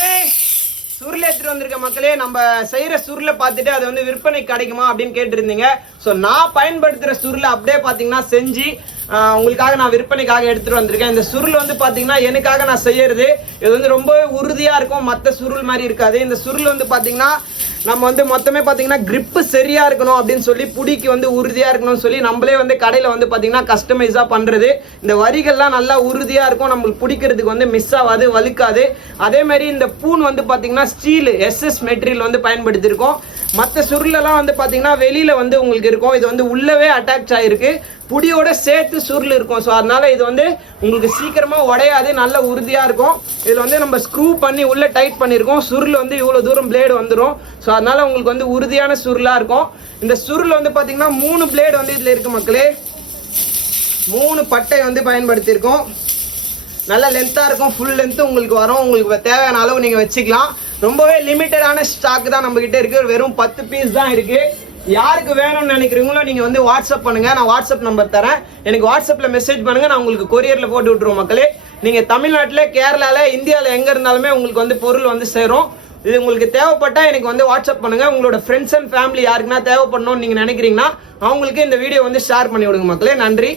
மக்களே சுருள் எடுத்துட்டு வந்திருக்க மக்களே, நம்ம செய்யற சுருளை பார்த்துட்டு அது வந்து விற்பனை கிடைக்குமா அப்படின்னு கேட்டிருந்தீங்க. ஸோ நான் பயன்படுத்துற சுருளை அப்படியே பார்த்தீங்கன்னா செஞ்சு உங்களுக்காக நான் விற்பனைக்காக எடுத்துட்டு வந்திருக்கேன். இந்த சுருள் வந்து பார்த்தீங்கன்னா எனக்காக நான் செய்யறது. இது வந்து ரொம்ப உறுதியா இருக்கும், மற்ற சுருள் மாதிரி இருக்காது. இந்த சுருள் வந்து பார்த்தீங்கன்னா நம்ம வந்து மொத்தமே பார்த்தீங்கன்னா கிரிப்பு சரியா இருக்கணும் அப்படின்னு சொல்லி புடிக்கு வந்து உறுதியா இருக்கணும்னு சொல்லி நம்மளே வந்து கடையில் வந்து பார்த்தீங்கன்னா கஸ்டமைஸா பண்றது. இந்த வரிகள்லாம் நல்லா உறுதியா இருக்கும், நம்மளுக்கு பிடிக்கிறதுக்கு வந்து மிஸ் ஆகாது, வலுக்காது. அதே மாதிரி இந்த பூன் வந்து பார்த்தீங்கன்னா ஸ்டீல் எஸ்எஸ் மெட்டீரியல் வந்து பயன்படுத்தியிருக்கோம். மற்ற சுருளெல்லாம் வந்து பார்த்தீங்கன்னா வெளியில வந்து உங்களுக்கு இருக்கும், இது வந்து உள்ளவே அட்டாச் ஆயிருக்கு, புடியோட சேர்த்து சுருள் இருக்கும். ஸோ அதனால இது வந்து உங்களுக்கு சீக்கிரமா உடையாது, நல்ல உறுதியா இருக்கும். இதுல வந்து நம்ம ஸ்க்ரூ பண்ணி உள்ள டைட் பண்ணியிருக்கோம். சுருள் வந்து இவ்வளவு தூரம் பிளேடு வந்துடும். ஸோ அதனால உங்களுக்கு வந்து உறுதியான சுருளா இருக்கும். இந்த சுருள் வந்து பாத்தீங்கன்னா 3 பிளேடு வந்து இதுல இருக்கு மக்களே. 3 பட்டை வந்து பயன்படுத்தியிருக்கோம். நல்ல லென்த்தா இருக்கும், ஃபுல் லென்த் உங்களுக்கு வரும். உங்களுக்கு தேவையான அளவு நீங்க வச்சுக்கலாம். ரொம்பவே லிமிட்டடான ஸ்டாக் தான் நம்ம கிட்ட இருக்கு, வெறும் 10 பீஸ் தான் இருக்கு. யாருக்கு வேணும்னு நினைக்கிறீங்களோ நீங்க வந்து வாட்ஸ்அப் பண்ணுங்க, நான் வாட்ஸ்அப் நம்பர் தரேன், எனக்கு வாட்ஸ்அப்ல மெசேஜ் பண்ணுங்க, நான் உங்களுக்கு கொரியர்ல போட்டு விட்டுருவோம் மக்களே. நீங்க தமிழ்நாட்டுல, கேரளால, இந்தியால எங்க இருந்தாலுமே உங்களுக்கு வந்து பொருள் வந்து சேரும். இது உங்களுக்கு தேவைப்பட்டா எனக்கு வந்து வாட்ஸ்அப் பண்ணுங்க. உங்களோட ஃப்ரெண்ட்ஸ் அண்ட் ஃபேமிலி யாருக்குன்னா தேவைப்படணும்னு நீங்க நினைக்கிறீங்கன்னா அவங்களுக்கு இந்த வீடியோ வந்து ஷேர் பண்ணி விடுங்க மக்களே. நன்றி.